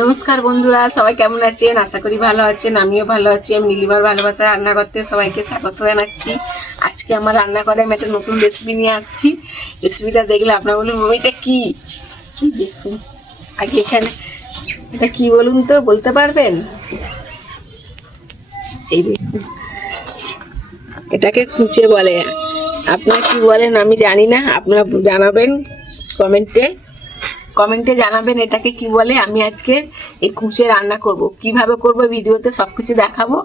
নমস্কার বন্ধুরা, সবাই কেমন আছেন? আশা করি ভালো আছেন। আমিও ভালো আছি। আমি নীলিমার ভালোবাসার রান্না করতে সবাইকে স্বাগত জানাচ্ছি। আজকে আমার রান্না করে আমি একটা নতুন রেসিপি নিয়ে আসছি। রেসিপিটা দেখলে আপনারা বলুন এটা কি। দেখুন আগে এখানে এটা কি বলুন তো, বলতে পারবেন? এই দেখুন, এটাকে কুচে বলে। আপনারা কি বলেন আমি জানি না, আপনারা জানাবেন কমেন্টে জানাবেন এটাকে কি বলে। আমি আজকে এই কুচে রান্না করব, কিভাবে করব ভিডিওতে সবকিছু দেখাবো।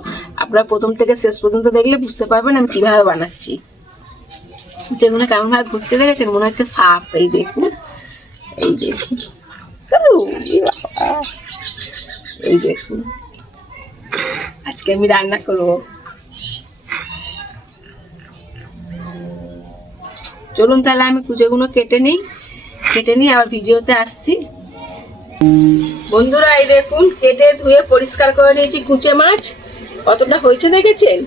আপনারা প্রথম থেকে শেষ পর্যন্ত দেখলে বুঝতে পারবেন আমি কিভাবে বানাচ্ছি। কুচেগুলো কেমন ভাবে ঘুরছে দেখেছেন? মনে হচ্ছে সাপ। এই দেখুন, এই দেখুন, এই দেখুন, আজকে আমি রান্না করব। চলুন তাহলে আমি কুচেগুলো কেটে নিই আবার ভিডিওতে আসছি। বন্ধুরা এই দেখুন, কেটে ধুয়ে পরিষ্কার করে নিয়েছি কুচে মাছ। কতটা হয়েছে দেখেছেন?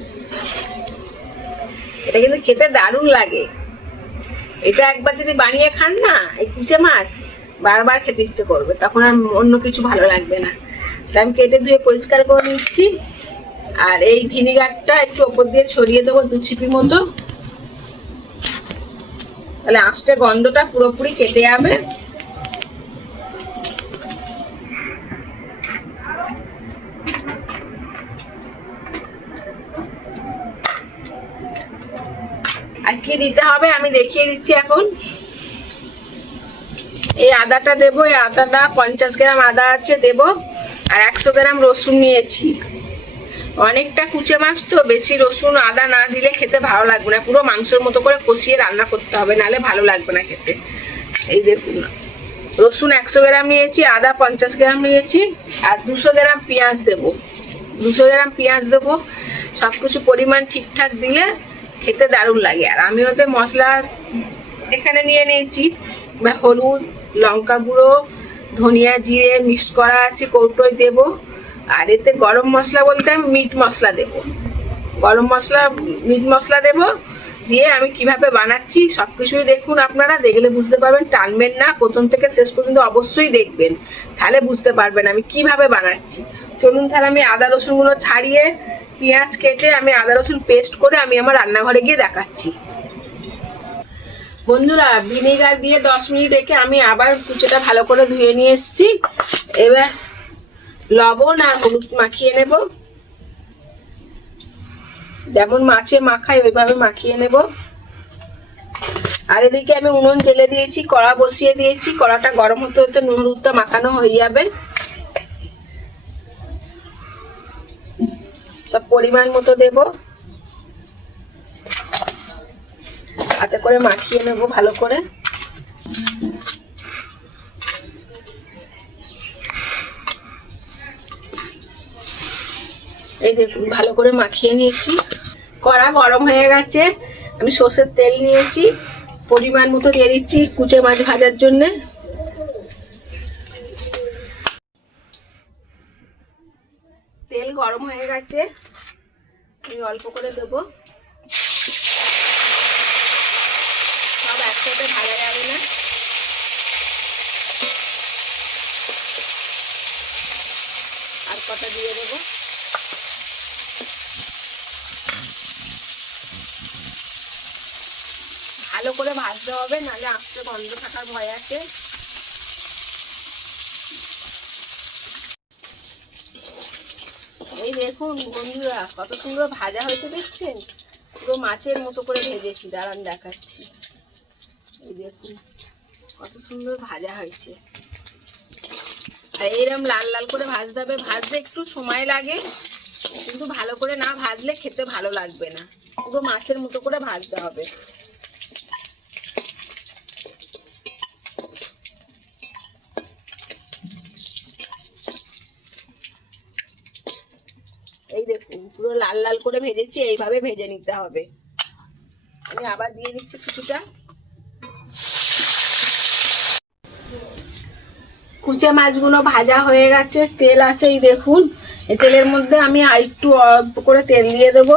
এটা কিন্তু খেতে দারুণ লাগে। এটা একবার যদি বানিয়ে খান না, এই কুচে মাছ বারবার খেতে ইচ্ছে করবে, তখন আর অন্য কিছু ভালো লাগবে না। তাই আমি কেটে ধুয়ে পরিষ্কার করে নিচ্ছি। আর এই ভিনিগারটা একটু ওপর দিয়ে ছড়িয়ে দেবো 2 ছিপি মতো, তাহলে আঁশটে গন্ধটা পুরোপুরি কেটে যাবে। আর কি দিতে হবে আমি দেখিয়ে দিচ্ছি এখন। এই আদাটা দেবো, এই আদাটা 50 গ্রাম আদা আছে দেবো। আর 100 গ্রাম রসুন নিয়েছি। অনেকটা কুচে মাছ তো, বেশি রসুন আদা না দিলে খেতে ভালো লাগবে না। পুরো মাংসের মতো করে কষিয়ে রান্না করতে হবে, নাহলে ভালো লাগবে না খেতে। এই দেখুন, রসুন 100 গ্রাম নিয়েছি, আদা 50 গ্রাম নিয়েছি, আর 200 গ্রাম পেঁয়াজ দেবো। 200 গ্রাম পেঁয়াজ দেবো। সব কিছু পরিমাণ ঠিকঠাক দিলে খেতে দারুণ লাগে। আর আমি ওতে মশলা এখানে নিয়ে নিয়েছি, হলুদ, লঙ্কা গুঁড়ো, ধনিয়া জিরে মিক্স করা আছে, কৌটোয় দেবো। আর এতে গরম মশলা বলতে আমি মিট মশলা দেবো। গরম মশলা, মিট মশলা দেবো। দিয়ে আমি কিভাবে বানাচ্ছি সবকিছুই দেখুন। আপনারা দেখলে বুঝতে পারবেন, টানবেন না, প্রথম থেকে শেষ পর্যন্ত অবশ্যই দেখবেন, তাহলে বুঝতে পারবেন আমি কিভাবে বানাচ্ছি। চলুন তাহলে আমি আদা রসুনগুলো ছাড়িয়ে, পেঁয়াজ কেটে আমি আদা রসুন পেস্ট করে আমি আমার রান্নাঘরে গিয়ে দেখাচ্ছি। বন্ধুরা ভিনেগার দিয়ে 10 মিনিট রেখে আমি আবার কুচেটা ভালো করে ধুয়ে নিয়ে এসেছি। এবার লবণ আর হলুদ মাখিয়ে নেব, যেমন মাছে মাখাই ওইভাবে মাখিয়ে নেব। আর এদিকে আমি উনুন জেলে দিয়েছি, কড়া বসিয়ে দিয়েছি। কড়াটা গরম হতে হতে নুন হলুদটা মাখানো হয়ে যাবে। সব পরিমাণ মতো দেব, হাতে করে মাখিয়ে নেব ভালো করে। এই দেখুন ভালো করে মাখিয়ে নিয়েছি। কড়া গরম হয়ে গেছে, আমি সর্ষের তেল নিয়েছি, পরিমাণ মতো দিয়ে দিচ্ছি কুচে মাছ ভাজার জন্য। তেল গরম হয়ে গেছে, আমি অল্প করে দেবো। সব একসাথে ভাজা যাবে না। আর কটা দিয়ে দেবো। ভালো করে ভাজতে হবে, নাহলে আস্তে গন্ধ থাকার ভয় আছে। এই দেখুন বন্ধুরা, কত সুন্দর ভাজা হয়েছে দেখছেন? পুরো মাছের মতো করে ভেজেছি, দাঁড়ান দেখাচ্ছি। এই দেখুন কত সুন্দর ভাজা হয়েছে। আর এইরকম লাল লাল করে ভাজতে হবে। ভাজতে একটু সময় লাগে, কিন্তু ভালো করে না ভাজলে খেতে ভালো লাগবে না। পুরো মাছের মতো করে ভাজতে হবে। এই দেখুন পুরো লাল লাল করে ভেজেছি, এইভাবে ভেজে নিতে হবে। আমি আবার দিয়ে দিচ্ছি কিছুটা। কুচে মাছগুলো ভাজা হয়ে গেছে, তেল আছে এই দেখুন। এই তেলের মধ্যে আমি আর একটু অল্প করে তেল দিয়ে দেবো।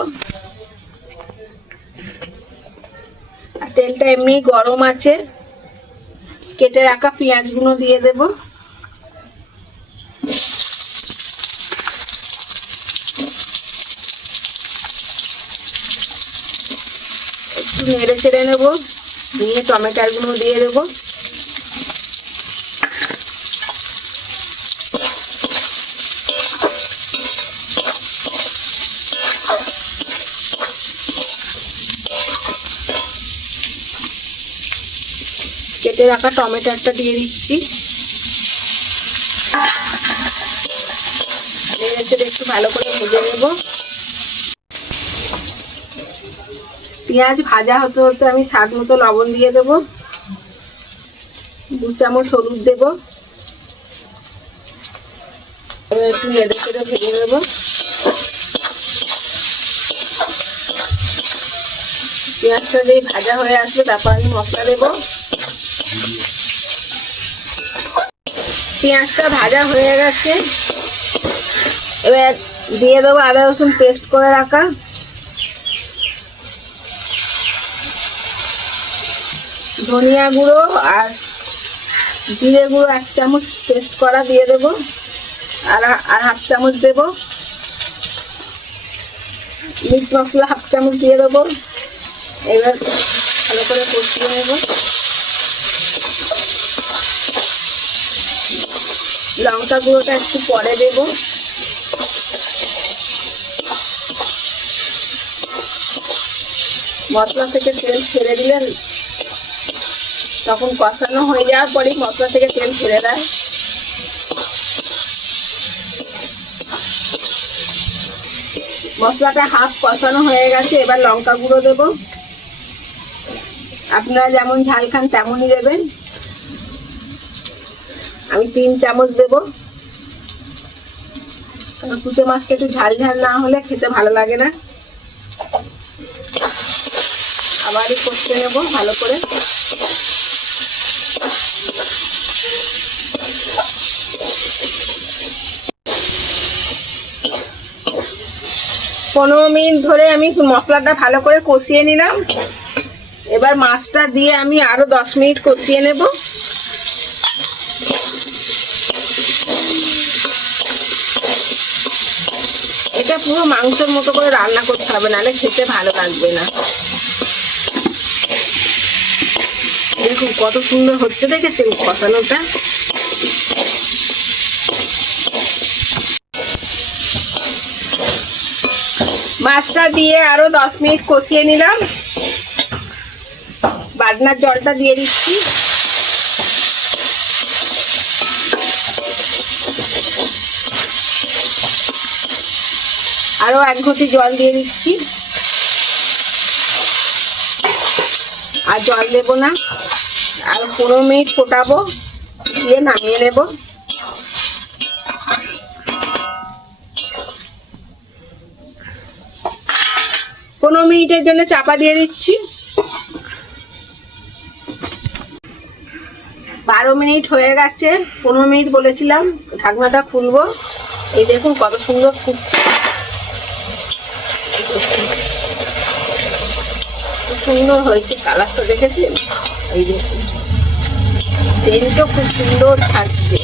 আর তেলটা এমনি গরম আছে। কেটে রাখা পেঁয়াজগুলো দিয়ে দেব। একটু নেড়ে চেড়ে নেবো, নিয়ে টমেটোগুলো দিয়ে দেবো। কেটে রাখা টমেটোটা দিয়ে দিচ্ছি, নেড়ে চেড়ে একটু ভালো করে ভেজে নেব। পেঁয়াজ ভাজা হতে হতে আমি স্বাদ মতো লবণ দিয়ে দেবো, 2 চামচ হলুদ দেবো, এবার একটু নেড়ে চেড়ে ভেজে নেব। পেঁয়াজটা যেই ভাজা হয়ে আসবে তারপর আমি মশলা দেবো। পেঁয়াজটা ভাজা হয়ে গেছে, এবার দিয়ে দেবো আদা রসুন পেস্ট করে রাখা, ধনিয়া গুঁড়ো আর জিরে গুঁড়ো 1 চামচ পেস্ট করা দিয়ে দেবো, আর 1/2 চামচ দেবো। মিট মশলা 1/2 চামচ দিয়ে দেবো। এবার ভালো করে কষিয়ে নেব। লঙ্কা গুঁড়োটা একটু পরে দেব। মশলা থেকে তেল ছেড়ে দিলে তখন কষানো হয়ে যাওয়ার পরেই মশলা থেকে তেল ছেড়ে দেয়। মশলাটা হাফ কষানো হয়ে গেছে, এবার লঙ্কা গুঁড়ো দেব। আপনারা যেমন ঝাল খান তেমনই দেবেন, আমি 3 চামচ দেব। কারণ কুচে মাছটা একটু ঝাল ঝাল না হলে খেতে ভালো লাগে না। আবারই কষতে নেব ভালো করে। পনেরো মিনিট ধরে আমি মশলাটা ভালো করে কষিয়ে নিলাম। এবার মাছটা দিয়ে আমি আরো 10 মিনিট কষিয়ে নেব। এটা পুরো মাংসের মতো করে রান্না করতে হবে, নাহলে খেতে ভালো লাগবে না। দেখুন কত সুন্দর হচ্ছে, দেখেছেন কষানোটা। মাছটা দিয়ে আরো 10 মিনিট কষিয়ে নিলাম। বাটনার জলটা দিয়ে দিচ্ছি। আরো 1 ঘটি জল দিয়ে দিচ্ছি, আর জল দেব না। আর 15 মিনিট ফোটাবো, দিয়ে নামিয়ে নেব। পনেরো মিনিটের জন্য চাপা দিয়ে দিচ্ছি। 12 মিনিট হয়ে গেছে, 15 মিনিট বলেছিলাম। ঢাকনাটা খুলবো, এই দেখুন কত সুন্দর ফুটছে, খুব সুন্দর হয়েছে। কালারটা দেখেছেন, এই দেখুন সেন্টও খুব সুন্দর ছাড়ছে।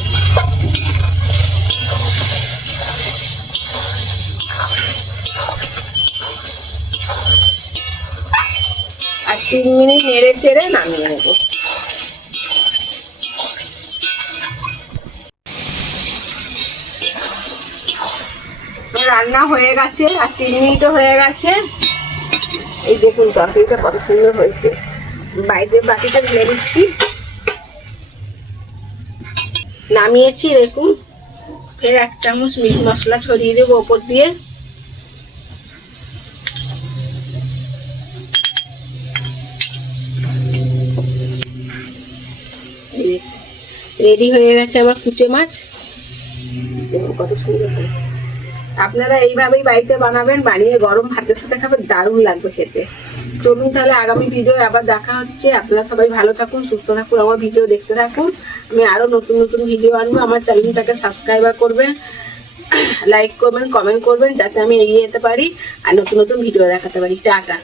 আর 3 মিনিট নেড়ে চেড়ে নামিয়ে নেব। রান্না হয়ে গেছে, আর 3 মিনিটও হয়ে গেছে। এই দেখুন তরকারিটা কত সুন্দর হয়েছে। বাইরের বাটিটা ঢেলে দিচ্ছি, নামিয়েছি। দেখুন ফের 1 চামচ মিট মশলা ছড়িয়ে দেবো ওপর দিয়ে। রেডি হয়ে গেছে আমার কুচে মাছ, কত সুন্দর। আপনারা এইভাবেই বাড়িতে বানাবেন, বানিয়ে গরম ভাতের সাথে খাবেন, দারুণ লাগবে খেতে। চলুন তাহলে আগামী ভিডিও আবার দেখা হচ্ছে। আপনারা সবাই ভালো থাকুন, সুস্থ থাকুন, আমার ভিডিও দেখতে থাকুন। আমি আরো নতুন নতুন ভিডিও আনবো। আমার চ্যানেলটাকে সাবস্ক্রাইব করবেন, লাইক করবেন, কমেন্ট করবেন, যাতে আমি এগিয়ে যেতে পারি আর নতুন নতুন ভিডিও দেখাতে পারি। টাটা।